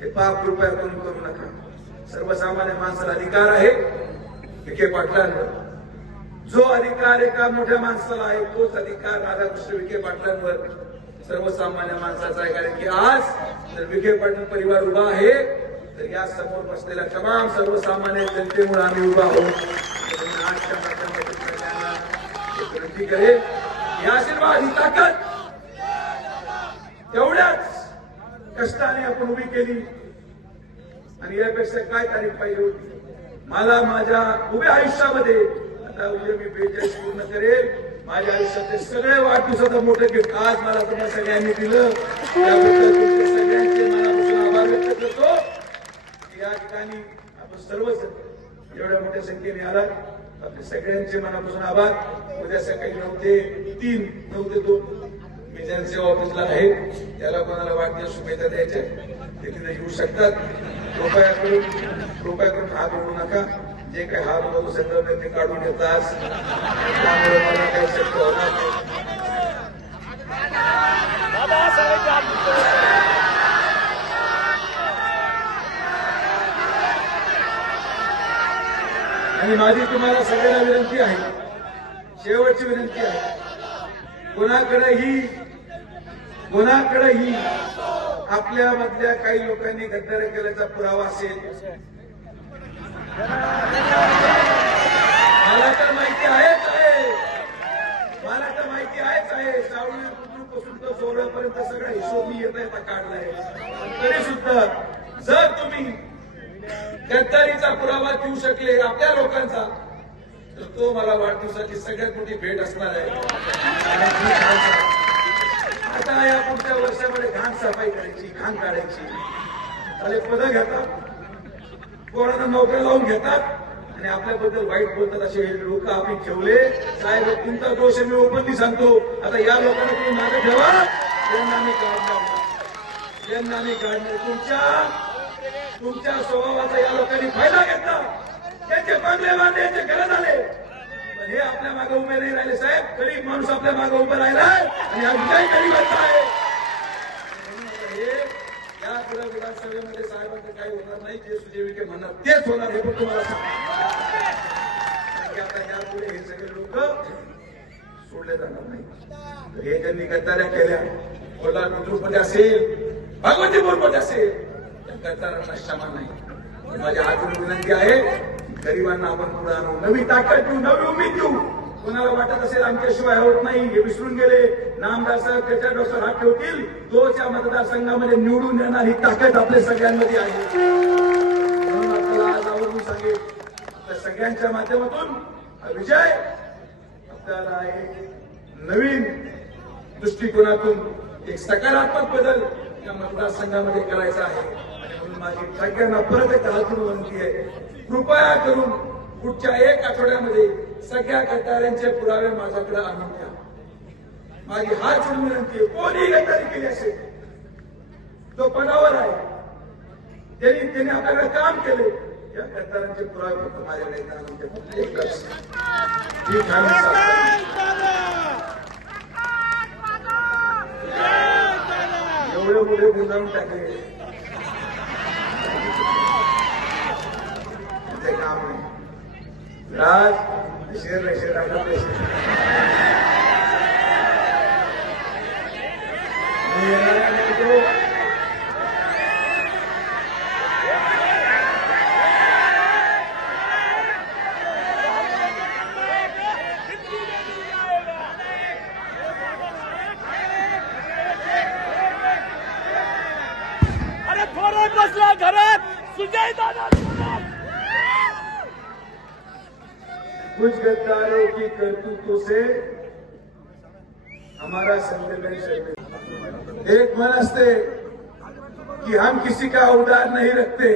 हे पाप कृपया कोणी करू नका. सर्वसामान्य माणसाला अधिकार आहे. विखे पाटलांवर. जो अधिकार एका मोठ्या माणसाला आहे तोच अधिकार राधाकृष्ण विखे पाटलांवर. सर्वसामान्य माणसाचा आहे. कारण की आज जर विखे पाटील परिवार उभा आहे तर या समोर बसलेल्या तमाम सर्वसामान्य जनतेमुळे आम्ही उभा आहोत. आजच्या माध्यमातून विनंती करेल ही आशीर्वाद ही ताकद. तेवढ्याच कष्टाने आपण उभी केली. आणि यापेक्षा काय तारीख पाहिजे होती मला माझ्या उभ्या आयुष्यामध्ये आता उद्या मी बेचाळीस पूर्ण करेल. माझ्या आयुष्यातले सगळे वाढदिवसाचं मोठं गिफ्ट आज मला तुम्हाला सगळ्यांनी दिलं. त्याबद्दल तुमचे सगळ्यांचे मनापासून आभार व्यक्त करतो. या ठिकाणी आपण सर्वच एवढ्या मोठ्या संख्येने आलात. आपले सगळ्यांचे मनापासून आभार. उद्या सकाळी नऊ ते तीन नऊ ते दोन. मी ऑफिसला आहेत त्याला कोणाला वाढदिवस शुभेच्छा द्यायच्या ते तिथे येऊ शकतात. कृपया करून कृपया करून हात ओढू नका. जे काही हात ओढू संदर्भ ते काढून घेतात त्यामुळे मला काही शक्य होणार नाही. आणि माझी तुम्हाला सगळ्यांना विनंती आहे. शेवटची विनंती आहे. कोणाकडेही कोणाकडेही आपल्या मधल्या काही लोकांनी गद्दारी केल्याचा पुरावा असेल? मला तर माहिती आहेच आहे. मला तर माहिती आहेच आहे. सावळी पासून तर सोहळ्यापर्यंत सगळा हिशोब मी येता काढलाय. तरी सुद्धा जर तुम्ही गद्दारीचा पुरावा देऊ शकले आपल्या लोकांचा तर तो मला वाढदिवसाची सगळ्यात मोठी भेट असणार आहे. आता या पुढच्या वर्षामध्ये घाण सफाई करायची घाण काढायची. आणि पदं घेतात. कोणाला नोकऱ्या लावून घेतात. आणि आपल्याबद्दल वाईट बोलतात असे लोक आपण ठेवले. साहेब तुमचा दोष मी ओपनली सांगतो. आता या लोकांना तुम्ही मागे ठेवा. त्यांना मी काढणार त्यांना मी काढणार. तुमच्या तुमच्या स्वभावाचा या लोकांनी फायदा घेतला. त्यांचे बांगले बांधले यांचे घरं हे आपल्या मागे उभे नाही राहिले साहेब. गरीब माणूस आपल्या मागे उभा राहिला आणि हा विजय गरीबाचा आहे. हे या पुढे विधानसभेमध्ये साहेबांचं काही होणार नाही जे सुजय विखे म्हणणार तेच होणार हे पण तुम्हाला सांगतो. आता यापुढे हे सगळे लोक सोडले जाणार नाही. हे त्यांनी गद्दाऱ्या केल्या कोल्हा बुद्रुकमध्ये असेल भगवतीपूरमध्ये असेल त्या गद्दारांना क्षमा नाही. माझी आजून विनंती आहे. गरिबांना आपण पुढे आणू. नवी ताकद देऊ नवी उमेद देऊ. कोणाला वाटत असेल आमच्याशिवाय होत नाही हे विसरून गेले. नामदार साहेब त्याच्या डॉक्टर हात ठेवतील. तोच्या मतदारसंघामध्ये निवडून येणार ही ताकद आपल्या सगळ्यांमध्ये आहे. म्हणून आपल्याला आज आवडून सांगेल त्या सगळ्यांच्या माध्यमातून हा विजय आपल्याला एक नवीन दृष्टिकोनातून एक सकारात्मक बदल या मतदारसंघामध्ये करायचा आहे. आणि म्हणून माझी सगळ्यांना परत एक हातून विनंती आहे. कृपया करून पुढच्या एक आठवड्यामध्ये सगळ्या गद्दारांचे पुरावे माझ्याकडे आणून द्या. माझी हाच विनंती कोणी गद्दारी केली असेल? तो पदावर आहे. त्यांनी त्यांनी आपल्याकडे काम केले या गद्दारांचे पुरावे फक्त माझ्याकडे आणून द्या. एकच ही एवढे मोठे गुंडाळून टाकले. ते काम नाही राज शेर नाही शेर आपला पैसे मी येणाऱ्या म्हणतो अरे थोरात बसला घरात. सुजय दादा. कुछ गद्दारों की करतूतों से हमारा संवेदन एक मन असते कि हम किसी का उदार नहीं रखते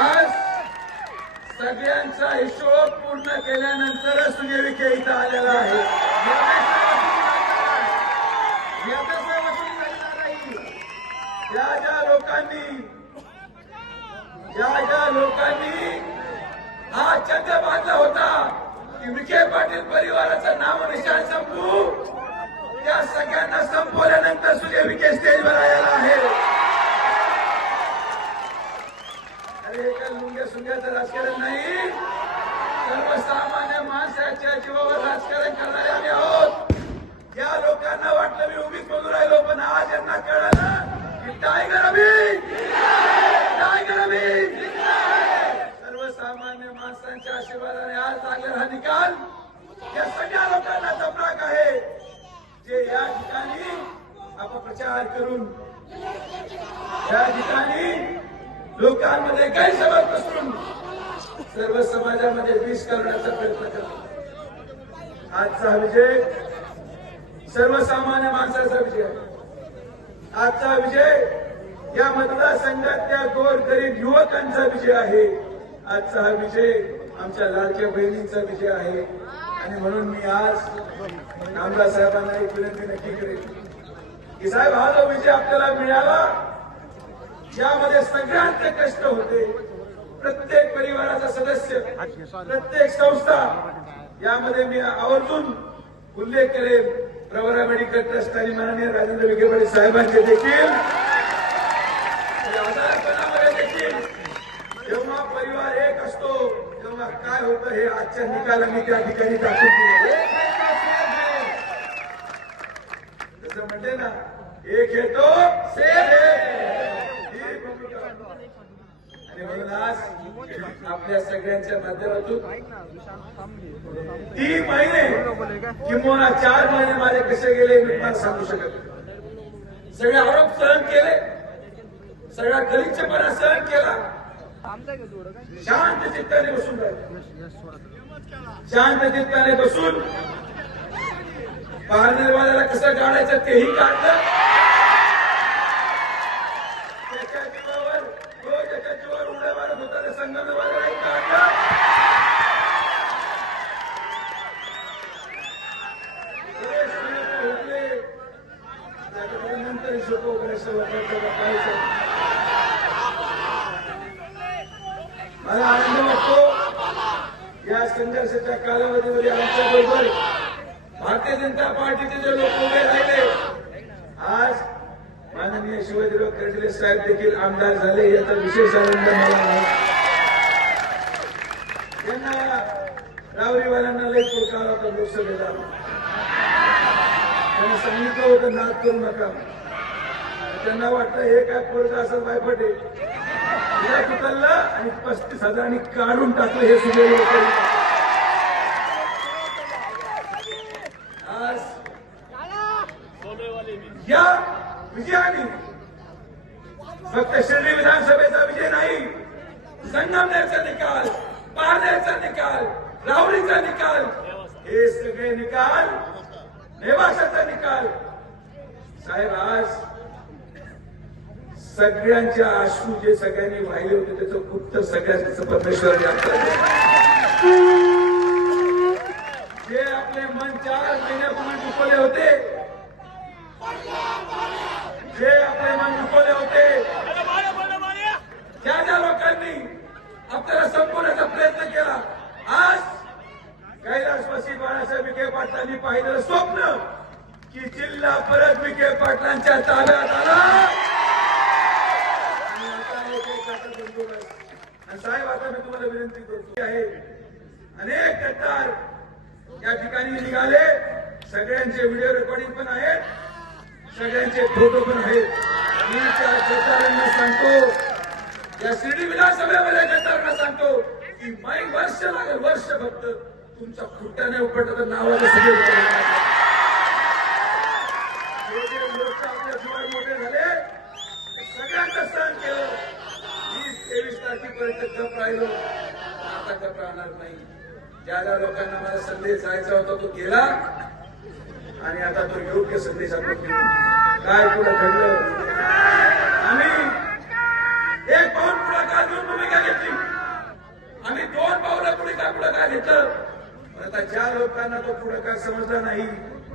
आज सगळ्यांचा हिशोब पूर्ण केल्यानंतरच सुजय विखे इथं आलेला आहे. ज्या ज्या लोकांनी ज्या ज्या लोकांनी हा चंद होता की विखे पाटील परिवाराचं नाव निशाण संपू. त्या सगळ्यांना संपवल्यानंतर सुजय विखे स्टेज काही गैरसमज पसरून सर्व समाजामध्ये विष करण्याचा प्रयत्न करतो. आजचा हा विजय सर्वसामान्य माणसाचा विजय आजचा विजय या मतदारसंघातल्या गोर गरीब युवकांचा विजय आहे. आजचा हा विजय आमच्या लाडक्या बहिणींचा विजय आहे. आणि म्हणून मी आज आमदार साहेबांना एक विनंती नक्की करेन की साहेब हा जो विजय आपल्याला मिळाला यामध्ये सगळ्यांचे कष्ट होते प्रत्येक परिवाराचा सदस्य प्रत्येक संस्था यामध्ये मी आवर्जून उल्लेख करेन प्रवरा मेडिकल ट्रस्ट आणि माननीय राजेंद्र विखेपाडे साहेबांचे देखील. आधारपणामध्ये देखील जेव्हा परिवार एक असतो तेव्हा काय होतं हे आजच्या निकालांनी त्या ठिकाणी दाखवून दिले जसं म्हणले ना एक येतो सेफ आणि म्हणून आज आपल्या सगळ्यांच्या माध्यमातून तीन महिने किंवा चार महिने माझे कसे गेले मी तुम्हाला सांगू शकत सगळे आरोप सहन केले. सगळा गलिच्छपणा सहन केला. शांत चित्ताने बसून शांत चित्ताने बसून पारनेरवाल्याला कसं काढायचं तेही काढलं त्याच्या जीवावर तो ज्याच्या जीवावर उड्या मारत होता त्या संगमवाल्यालाही काढलं बरेच प्रयत्न होते. त्याच्याकडे नंतर हिशोब वगैरे सर्व करतो बघायचं. मला आनंद वाटतो या संघर्षाच्या कालावधीमध्ये आमच्या बरोबर भारतीय जनता पार्टीचे जे लोक उभे राहिले आज माननीय शिवाजीराव कर्डिले साहेब देखील आमदार झाले याचा विशेष आनंद मला आहे. त्यांना रावरीवाल्यांना लय पुरकार होता लोकसभेला. त्यांना सांगितलं होतं नाद करू नका. त्यांना वाटतं हे काय पोरग असं बायपटे तिला कुतलला आणि पस्तीस हजारांनी काढून टाकलं हे सुद्धा लोक आज या विजयाने फक्त शिर्डी विधानसभेचा विजय नाही संगमनेरचा निकाल पारनेरचा निकाल राहुरीचा निकाल हे सगळे निकाल नेवासाचा निकाल. साहेब आज सगळ्यांच्या आशू जे सगळ्यांनी वाहिले होते त्याचं गुप्त सगळ्यांचं परमेश्वराने आपल्याला दिलं. जे आपले मन चार महिन्यापूर्वी दुखवले होते जे आपले मन दुखवले होते ज्या ज्या लोकांनी आपल्याला संपवण्याचा प्रयत्न केला आज कैलासवासी बाळासाहेब विखे पाटलांनी पाहिलेलं स्वप्न की जिल्हा परत विखे पाटलांच्या ताब्यात आला. आणि साहेब आता मी तुम्हाला विनंती करतो आहे अनेक गद्दार या ठिकाणी निघाले. सगळ्यांचे व्हिडिओ रेकॉर्डिंग पण आहेत. सगळ्यांचे फोटो पण आहेत. मी त्या गद्दारांना सांगतो या शिर्डी विधानसभेमध्ये गद्दारांना सांगतो की माई वर्ष लागेल वर्ष फक्त तुमचा खुट्ट्याने उपटलं तर नावाला सगळे लोक आपल्या मोठे झाले सहन केलं. वीस तेवीस तारखेपर्यंत गप राहिलो. आता गप राहणार नाही. ज्या ज्या लोकांना मला संदेश जायचा होता तो गेला. आणि आता तो योग्य संदेश आपण काय कुठं घडलं? ज्या तो पुढे काय समजला नाही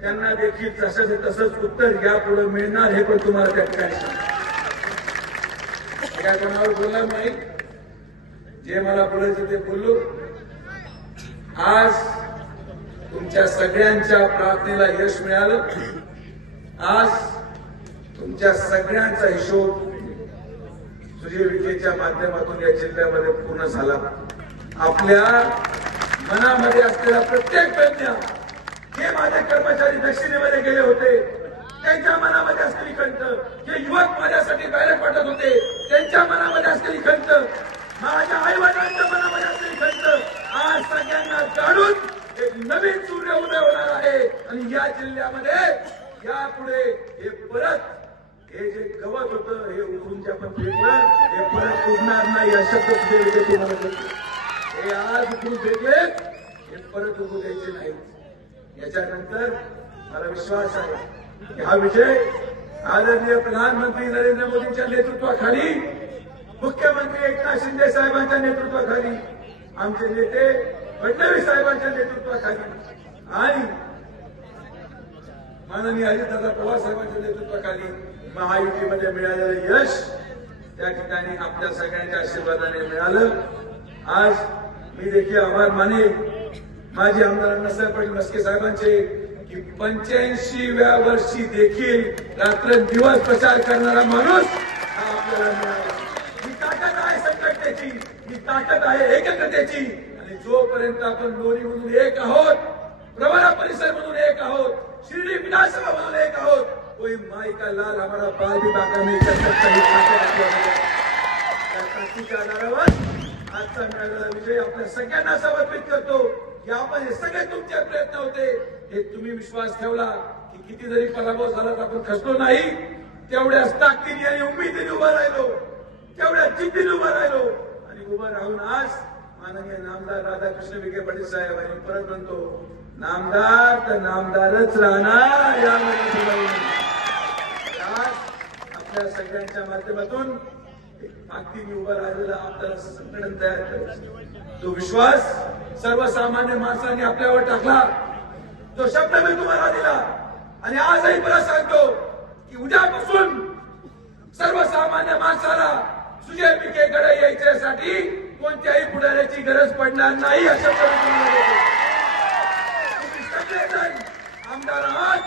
त्यांना देखील तसंच तसंच उत्तर या पुढे मिळणार हे पण तुम्हाला त्या ठिकाणी सांगतो. काय कोणावर बोलणार नाही? जे मला बोलायचं ते बोललो. आज तुमच्या सगळ्यांच्या प्रार्थनेला यश मिळालं. आज तुमच्या सगळ्यांचा हिशोब सुजय विखेच्या माध्यमातून या जिल्ह्यामध्ये पूर्ण झाला. आपल्या मनामध्ये असलेला प्रत्येक प्रज्ञा हे माझे कर्मचारी दक्षिणेमध्ये गेले होते त्यांच्या मनामध्ये असलेली खंत जे युवक माझ्यासाठी बॅलेट पाठवत होते त्यांच्या मनामध्ये असलेली खंत माझ्या आई वडिलांच्या मनामध्ये असलेली खंत आज सगळ्यांना काढून एक नवीन सूर्य उदय होणार आहे. आणि या जिल्ह्यामध्ये यापुढे हे परत जे गवत होतं हे परत उगणार नाही अशा शब्द तुम्हाला हे आज उठून फेकले हे परत उभू द्यायचे नाहीत याच्यानंतर मला विश्वास आहे की हा विजय आदरणीय प्रधानमंत्री नरेंद्र मोदींच्या नेतृत्वाखाली मुख्यमंत्री एकनाथ शिंदे साहेबांच्या नेतृत्वाखाली आमचे नेते फडणवीस साहेबांच्या नेतृत्वाखाली आणि माननीय अजितदादा पवार साहेबांच्या नेतृत्वाखाली महायुतीमध्ये मिळालेलं यश त्या ठिकाणी आपल्या सगळ्यांच्या आशीर्वादाने मिळालं. आज मी देखील आभार माने माजी आमदार अण्णासाहेब पाटील मस्के साहेबांचे की पंच्याऐंशीव्या वर्षी देखील रात्रंदिवस प्रचार करणारा माणूस हा आपल्याला मिळाला. ही ताकद आहे संकटतेची ही ताकद आहे एकत्रतेची. आणि जोपर्यंत आपण लोणी म्हणून एक आहोत प्रवरा परिसर म्हणून एक आहोत शिर्डी विधानसभा म्हणून एक आहोत कोई माई का लाल हमारा बाल भी बाका नहीं कर सकता आजचा मिळालेला विजय आपल्या सगळ्यांना समर्पित करतो. की आपण हे सगळे तुमचे प्रयत्न होते. हे तुम्ही विश्वास ठेवला की किती जरी पराभव झाला तर आपण खचलो नाही. तेवढ्याच ताकदीने आणि उमेदीने उभा राहिलो. तेवढ्या जिद्दीने उभा राहिलो. आणि उभं राहून आज माननीय नामदार राधाकृष्ण विखे पाटील साहेब आणि परत म्हणतो नामदार तर नामदारच राहणार. यामध्ये आपल्या सगळ्यांच्या माध्यमातून अगदी मी उभा राहिलेला आपल्याला संघटन तयार करायचं तो विश्वास सर्वसामान्य माणसाने आपल्यावर टाकला. तो शब्द मी तुम्हाला दिला. आणि आजही मला सांगतो की उद्यापासून सर्वसामान्य माणसाला सुजय पिकेकडे यायच्यासाठी कोणत्याही पुढाऱ्याची गरज पडणार नाही अशा तुम्ही सगळेजण आमदार आहात.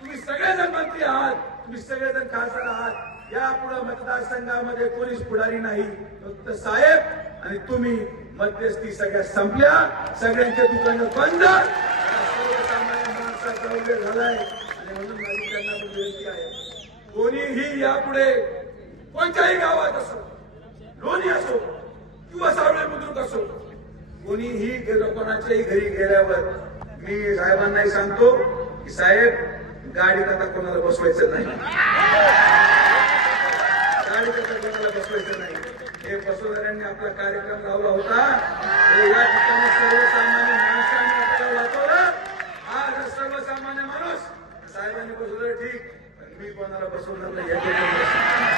तुम्ही सगळेजण मंत्री आहात. तुम्ही सगळेजण खासदार आहात. यापुढे मतदारसंघामध्ये कोणीच पुढारी नाही. फक्त साहेब आणि तुम्ही मध्यस्थी सगळ्या संपल्या. सगळ्यांचे दुकानं बंद. माणसाचा वेळ झालाय. आणि म्हणून माझी त्यांना विनंती आहे. कोणीही यापुढे कोणत्याही गावात असो लोणी असो किंवा सावळे बुद्रुक असो कोणीही कोणाच्याही घरी गेल्यावर मी साहेबांनाही सांगतो की साहेब गाडीत आता कोणाला बसवायचं नाही. आणि आता कोणाला बसवायचं नाही. हे बसवणाऱ्यांनी आपला कार्यक्रम लावला होता. या ठिकाणी सर्वसामान्य माणसांनी आपल्याला वाचवलं. आज सर्वसामान्य माणूस साहेबांनी बसवलं ठीक. पण मी कोणाला बसवणार नाही याच्यात